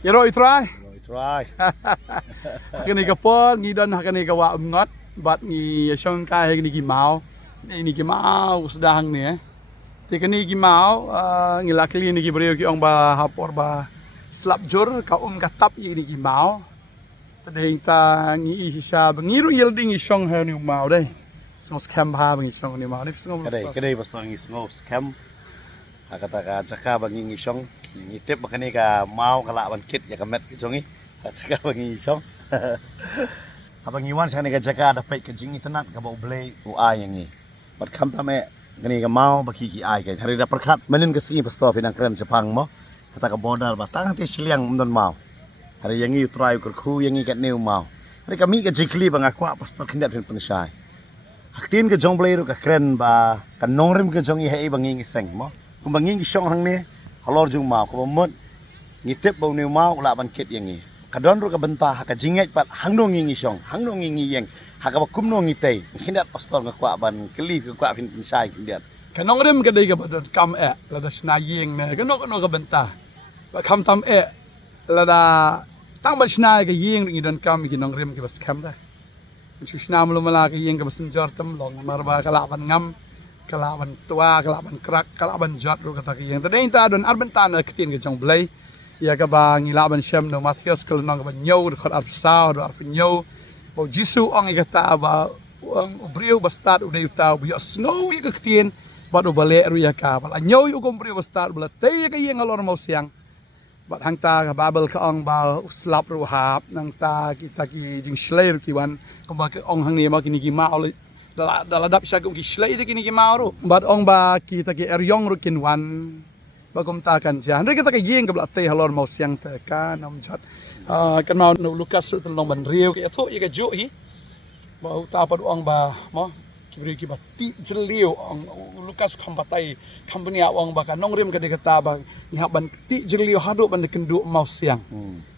Yaro itry. Try. Hakani ka po ngidon hakani ka wa ngot bat ngi song kai ni ki mau. Ni ki mau sedang ni Ti kani ki mau ngi lakli ni ki brio ki ong ba hapor ba slap jur ka ka tap ni ki mau. Tadeng ta ngi isa bangiru yilding isong ha ni mau dai. Sngos camp ha bangi isong ni mau ni sngos. Kadai basta ngi ngos camp. Kata caka bangi ngi song. Ngi tip makani ka mau kala ban kit ya kamet ki songi. Caka bangi song. Abang iwan sa ka caka dapat ka jingi tenat ka bau blay u ai yang ni. Bat kam tame ngani ka mau baki ki ai ka hari da perkat menin ka si basta pinang keren Jepang mo. Kata ka bodar batang ti siliang mdon mau. Hari yang ni try ko khu yang ni ka new mau. Hari kami ka jikli bang aku basta kindat pin pensai. Haktin ka jong blay ru ka keren ba ka nongrim ka jong i hai bangi seng mo. Kung bangi song hang ni halor jung mau ko mot ngitip bau new mau la ban kit yang ni. Kadon ru ka benta ha ka jinget pat hang no ngi song hang no ngi yang ha ka kum no ngi tei kindat pastor ka kwa ban keli ka kwa pin pensai kindat. Kanong rim ka dai ka badon kam la da snaying ne kanok ka benta. Ba kam tam la da tang ba snay ka ying ngi don kam ki nong rim ki bas kam da. Susna mulu mala ka ying ka bas jor tam long marba kalaban ngam kalaban tua kalaban krak kalaban jot ru kata ki ying. Tadeng ta don arbenta na kitin ka jong blai. Ya ka ba ngilaban syam no Matius kal nong ka nyaw khot ar sao do ar nyaw. Ba Jisu ong ikata ba brio bastad uday utaw bu sngow ik kitin ba do bale ru ya ka ba nyaw yu kom brio bastad bala tay ka yeng alor mau siang. Ba hang ta ka babel ka ong ba slap ru hap nang ta kita ki jing slay ru ki wan kom ba ong hang ni ma kini ki ma ol dala dap sya ki slay de kini ki ma ru. Ba ong ba kita ki eryong ru kin wan bagum ta kan jan re kita ka yeng ka bla tay halor mau siang ta ka nam jot kan mau no Lukas ru tong ban riu ki tho i ka jo hi ba ta pa ong ba mo kibri ki ba ti jeliu ong Lukas kampatai company ong ba ka nong rim ka de kata ba ni ban ti jeliu hadu ban de kendu mau siang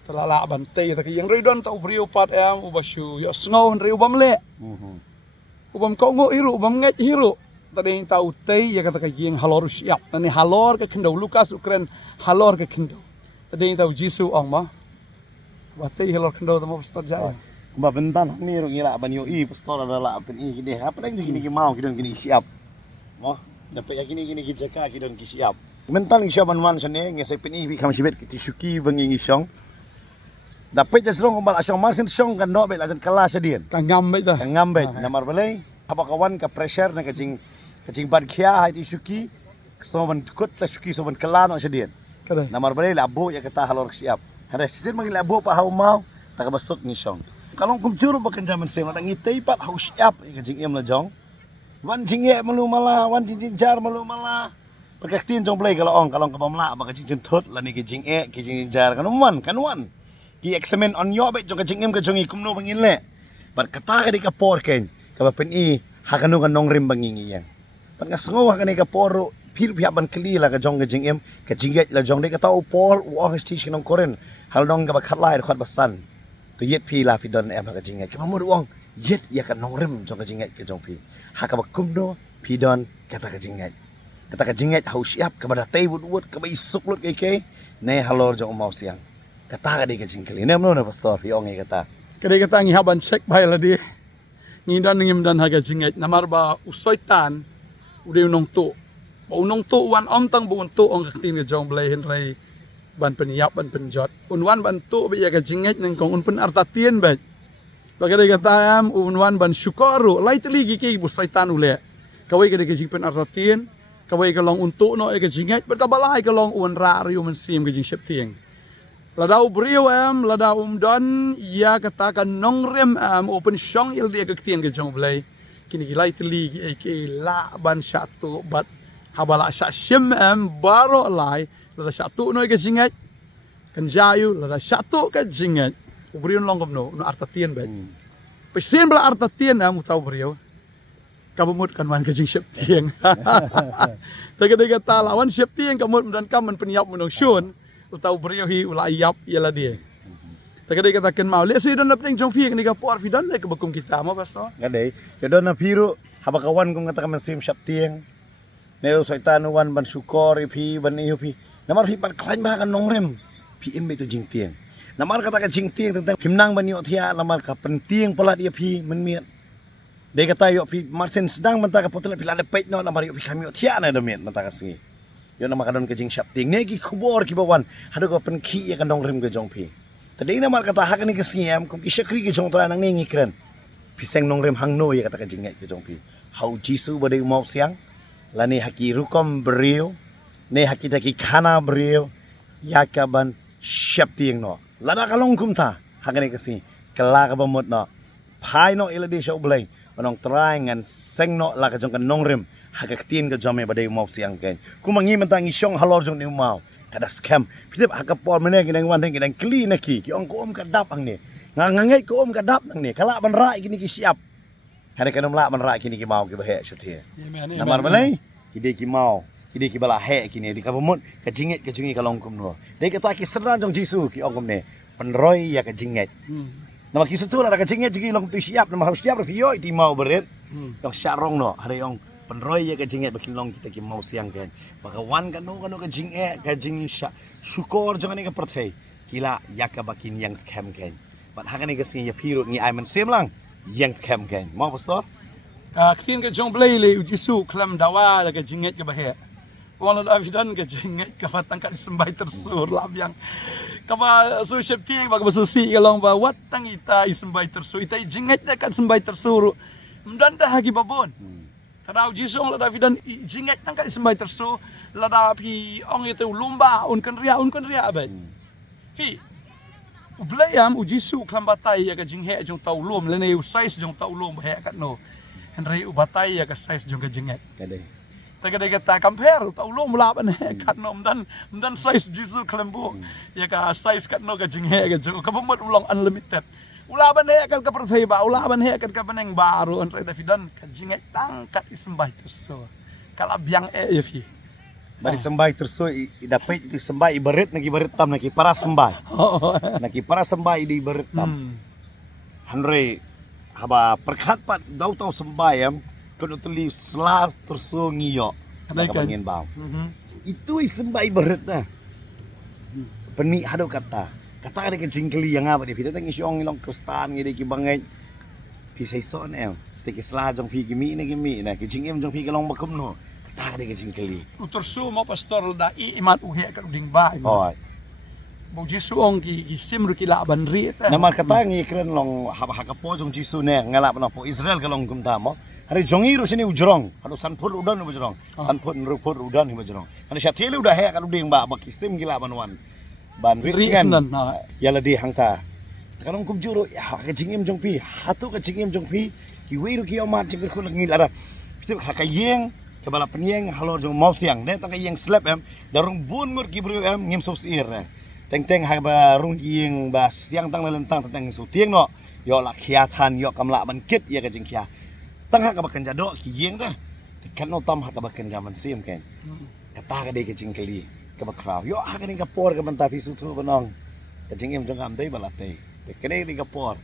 talala ban tay ta ki yang redon ta ubriu pat ubashu yo sngow riu bam le ubam ko ngo hiru ubam ngai hiru tadeng tau tay ya kata ka yeng halor siap ni halor ka kendo Lukas ukren halor ka kendo tadeng tau Jisu ong ma ba tay halor kendo ta mo pastor jaya Ba bentan ni ru ngila ban yo i pastor adalah apin i gini apa lagi gini ki mau kidon gini siap. Mo dapat ya gini ki jaka kidon ki siap. Bentan ki siapan wan sane ngesai pin i bi kam sibet ki tisuki bangi ngisong. Dapat ja serong bal asong masin song kan no be la kala sedien. Kangam baik dah. Kangam be namar balai apa kawan ka pressure na kajing bad khia hai tisuki so ban kut la suki so ban kala no sedien. Kadai. Namar balai labo ya kata halor siap. Ada sedien mangi labo pa hau mau tak basuk ngisong. Kalau kum juru bakan zaman sema tak ngitei pat haus siap ka jing em la jong. Wan jing ye malu mala, wan jing jar malu mala. Pakaktin jong play kalau ka pamla ba ka jing thot la ni ki jing ki jing jar kan wan. Ki examine on yo be jong ka jing em ka jong ikum no bangin le. Pat kata ka di ka por ken ka ba pen i ha kanu kan nong rim bangingi yang. Pat nga sngo ha kan ka por pil pihak ban keli la ka jong ka jing em ka jinget la jong de ka tau pol u station nong koren. Hal dong ka ba khatlai khot basan. Tu yet pi la fi don em ha ka jinget ka mamur wong yet ya kan nong rim jong ka jinget ka jong pi ha ka ba kumdo pi don kata ka jinget haus siap ka bada tei wut ka ba isuk lut ke ne halor jong mau siang kata ka di ka jingkeli ne mno na pastor fi ong kata Kadai kata ngi haban check bai la di ngi dan ngim dan haga jinget namar ba usoitan udah unong tu ba unong tu wan om tang bu tu ong katin ka jong blai hen rai ban peniap ban penjot unwan ban tu be ya ka jinget nang kong un pen artatien ba bagade kata unwan ban syukoru lai teli ki bu usoitan ule kawai ka de ka jing pen artatien kawai ka long untuk no ka jinget ba ka balai ka long un ra riu men sim ka jing sep tieng ladau brio ladau don ya katakan nongrem open song il dia kektian ke jong blai kini gilai teli ki la ban satu bat habala sa sim baro lai lada satu no ke jingat kan jayu lada satu ke jingat brio long no artatien ba pesen bla artatien utau brio kabumut kan man ke jing sep tieng tagade kata lawan sep tieng kamut dan kaman peniap menong syun utau brio hi ula yap yala dia. Tagade katakan mau le si don lapning jong fi ni ka por fi don le ka bakum kita mo pastor. Gadai ke don na piru haba kawan kong kata sim sap tieng. Ne usaitan wan ban sukor pi ban iu pi. Namar fi pan klain ba kan nong rem. PM itu jing tiang. Namar kata ka jing tiang tentang pimnang ban yo thia namar ka penting pelat dia pi menmiat. Dia kata yo pi marsen sedang mentaka potol pi lada pait no namar yo pi kami yo thia na demiat mentaka singi. Yo nama kadon ka jing syap ting ne ki kubor ki bawan hado ka penki ya kandong rim ke jong pi. Tadi namar kata hak ni ke singi am kum ki syakri ke jong tra nang ne ngi kren. Piseng nong rim hang no ya kata ka jing ke jong pi. Hau jisu badai mau siang lani haki rukom beriu ne haki taki khana beriu ya kaban syap ting no. Lada kalong kum ta hak ni ke singi kala ka bamot no. Pai no ila di syau belai manong try ngan seng no la ka jong kan nong rim hak tin ka jome badai mau siang ken ku mangi mentang isyong halor jong ni mau kada scam pitep hak por mene ginang wan ginang kli na ki ong ko ka dap ang ni ngangai ko ka dap nang ni kala ban rai gini ki siap hari kanom la ban rai kini ki mau ki bahe syuthi namar balai kide ki mau kide ki bala he kini di ka bamut ka jinget kalong kum no dei ka ta ki seran jong jisu ki ong kum ne penroi ya ka jinget nama kisah tu lah kacingnya jadi long tu siap nama harus siap review itu mau beret long syarong no hari yang penroy ya kacingnya bikin long kita mau siang kan bakawan kan no kacing syukur jangan ni kepertai kila ya bakin yang scam kan but hakan ni kesini ya piru ni aiman sem lang yang scam kan mau pastor Katin ke jong blai le ujisu klam dawa la ke jinget ke bahe. Wala da afidan ke jinget ke batang ka sembai tersur lab yang kaba su shepting bag basusi kalong ba wat tang ita isembai tersur ita jinget ka sembai tersur. Mdan dah hagi babon. Kada ujisu la da afidan jinget tang ka sembai tersur la da pi ong itu lumba un kan ria abad. Fi ublayam ujisu klam batai ya ke jinghe jong tau lum le ne size jong tau lum he kat no. Henry ubatai ya ke size jong ke jinget. kadai Tega ta compare ta ulong mula ban he kat no dan size jisu klembu ya ka size kat no ka jinghe ka jo ka bumot ulong unlimited ula ban he kan ka perthai ba ula ban he kan ka paneng baru on reda fidan ka jinghe tang kat isembah terso kala biang ya fi bari sembai terso dapat itu sembai ibarat nagi ibarat tam nagi para sembai nagi para sembai di ibarat tam Henry haba perkat pat dau tau sembai am kono tuli selar terso ngiyo Kadai kan? ngin bau itu sembai berat na peni hado kata ada ke jingkeli yang apa di video tang isyong ilong kristan ngide ki bangai pi sai son el te ki sla jong pi ki mi na ki jingem jong pi kalong bakum no kata ada ke jingkeli utursu mo pastor da imat uhe ka ding ba oh bo jisu ong ki simru ki la ban ri ta nama kata ngi kren long haba hakapo jong jisu ne ngalap na po Israel kalong kum tamo hari jongiru sini ujrong hado sanpur udan ujrong sanpur rupur udan ujrong hani syatele udah he kalau ding ba bakistim gila banwan ban ringan ya ladi hangta kalong kum juro ya ka jingem jong pi hatu ka jingem jong pi ki wiru ki omat jingir khul ngi lara pitu ka yeng ke bala penyeng halor jong mau siang ne tang yeng slap em darung bun ngur ki bru em ngim sos ir ne teng ha ba rung yeng ba siang tang lentang tang su tieng no yo la khiatan yo kamla ban kit ya ka jing khia tang hak bakan jado ki yeng ta kan no tam hak bakan zaman sim kan kata ka de ke jingkeli ke bakraw yo hak ni ka por ka banta fi su thu banong ka jingem jong am dei balat dei de kene ni ka por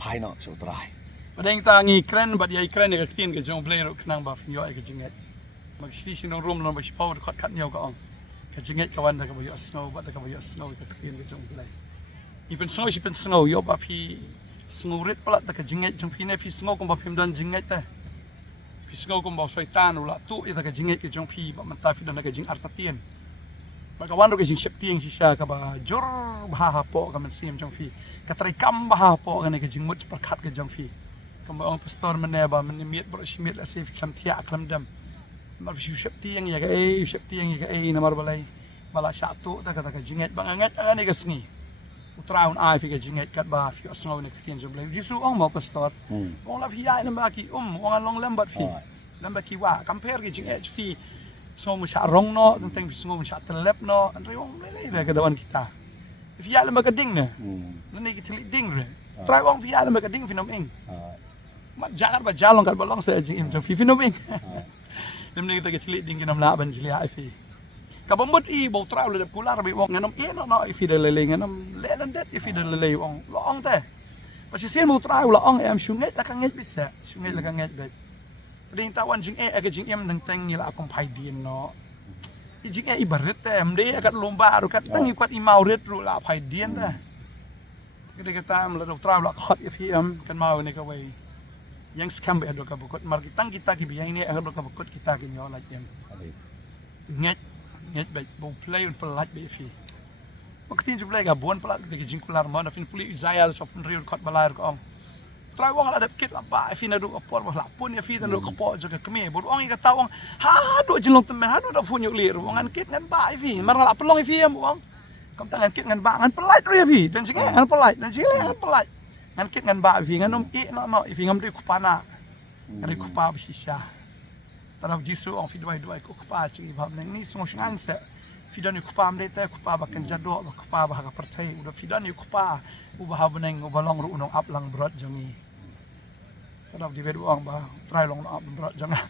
pai no so trai padeng ta ngi kren bad yai kren ka tin ke jong blai ro knang ba fnyo ka jinget mag sti sin rom lo ba spaw khot khat nyau ka ong ka jinget ka wan da ka yo snow ba da ka yo snow ka tin ke jong blai ipen snow yo ba fi sengurit pelat tak jinget jong pine pi sengo kom ba pim dan jinget ta pi sengo kom ba syaitan ula tu ya tak jinget ke jong pi ba manta fi dan ka jing artatien ba ka wan ro ke jing septieng sisa ka ba jor ba ha po ka man sim jong fi ka trai kam ba ha po ka ne ka jing mut perkat ke jong fi kam ba ong pastor mene ba men miet bro simit la sif klam tia klam dam mar pi septieng ya ka septieng ya ka namar balai bala satu tak ka jinget ba ngat ne ka sngi utraun ai fi jinget kat ba fi asngaw ne ktian jomble jisu ong mo pastor ong la fi ai namba ki ong long lambat fi lambat ki wa compare ki jinget fi so mu sha rong no teng fi sngo mu sha telep no andre ong le ka dawan kita fi ai lambat ka ding ne ne ki tili ding re try ong fi ai lambat ka ding fi nom ing ma jagar ba jalong kat balong sa jing im jo fi nom ing nem ne kita ki tili ding ki nam la ban jili ai fi kabamut i bo trau le pular bi wong nganom no i fi de lele nganom lelan det i fi de lele wong loong te masih sen bo trau loong em sunget la kanget bisa sunget la kanget bet tading tawan jing ka jing em teng teng ni la akong pai din no jing ibarat mde akan lomba ru kat tangi kuat imau ret ru la phai dien ta kita kata mla tra la khot fm kan mau ni ka wei yang scam be do ka bukut mar kitang kita ki biang ni do ka bukut kita ki nyo la jem nget be bo play un pelat be fi waktin ju play ga bon pelat de jing kular ma na fin puli izaya so pun riu khot balar ko try wong la dap kit la ba fi na du apor la pun ya fi tan du ko jo ka kemi bo wong ka tawong ha do jin long temen ha do da pu nyuk lir wong an kit ngan ba fi mar la pelong fi am wong kam tangan kit ngan ba ngan pelat ri fi dan singe ngan pelat dan sile ngan pelat ngan kit ngan ba fi ngan nom i no ma fi ngam de ku pana ngan ku pa bisisa tanam jisu ong fi dua ku pa chi ba ni song shan se fi dan ku pa am de ta ku pa ba kan jado ba ku pa ba ka pertai udah fi dan ku pa u ba beneng u balong ru unong ap lang brot jongi tanam di bedu ang ba try long ap brot jonga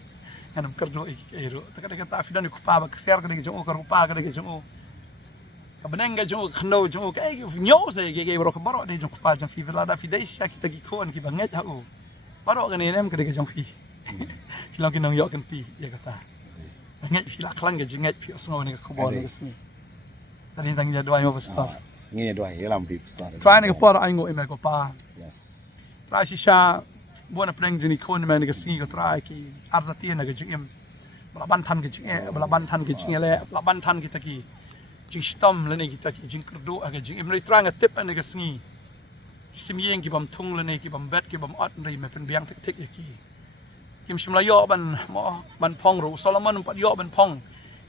nganam kerdo ero ta kada kata fi dan ku pa ba kser kada ki jong ku pa kada ki jong beneng ga jong khno jong ka nyo se ge bro ka baro de jong ku pa jong fi vela da fi dai sya kita ki kon ki banget ha u baro ga ni nem kada ki jong fi silang kinang yo kenti ya kata nget fi la klang ga jinget fi osngo ni ka bor ni sni tadi tang ja doai mo pastor ngene doai yelam pi pastor try ni ka por ai ngo email ko pa yes try si sha bona preng jini kon me ni ka sni ko try ki arda ti na ga jing bala ban than ga jing bala ban than ga jing le bala ban than kita ki jing stom le ni kita ki jing kerdo ga jing em ni try nga tip ni ka sni sim yeng ki bam thung le ni ki bam bet ki bam ot ri me pen biang tik tik ki kim shimla yo ban pong ru solomon pat yo ban pong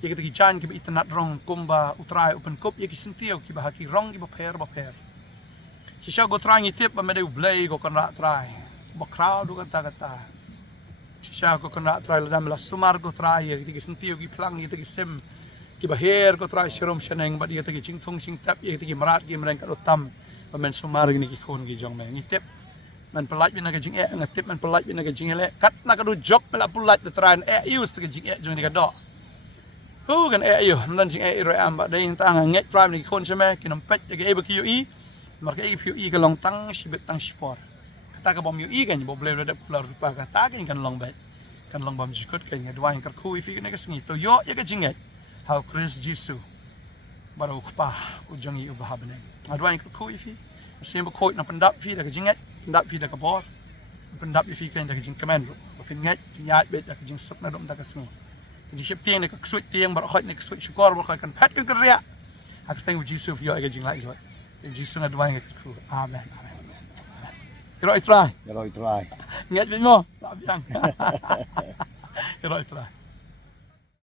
ye kita ki chan ki itanat rong kumba utrai open cup ye ki sentio ki ba ki rong ki ba per ki sha go trang itip ba me de blay go kan ra trai ba crowd go kata ki sha go kan ra trai la dam la sumar go trai ye ki sentio ki plang ye ki sem ki ba her go trai shrom shaneng ba ye ki ching thong sing tap ye ki marat ki mreng ka tam ba men sumar ni ki khon ki jong me ngitip man pelat bina ka jing ngatip man pelat bina ka jing le kat na ka du jok mela pelat de tran use ka jing jong ni ka do hu kan yo nan jing ro am ba dai tang nget tram ni kon cheme ki nam pet ke e ba ki i mar ka e pi ka long tang shibet tang sport kata ka bom yu i kan bo ble de pular rupa ka ta kan long bet kan long bom jikot kan ngadwa ka khu fi ne ka sngi to yo ye ka jing how chris jisu baru kupa ujung i ubah bene adwa ka khu fi sem ba khoi na pandap fi da ka jing pendap fi da ka bor pendap fi kan da jing command ba fin ngai ya bet da jing suk na dom da ka sni jing sip tieng ne ka suit tieng ba khoi ne ka suit shukor ba kan phat kan ria ak teng jisu yo ga jing lai jo jisu na dwa ngai ku amen Roi try Roi try ngai bi mo la biang Roi try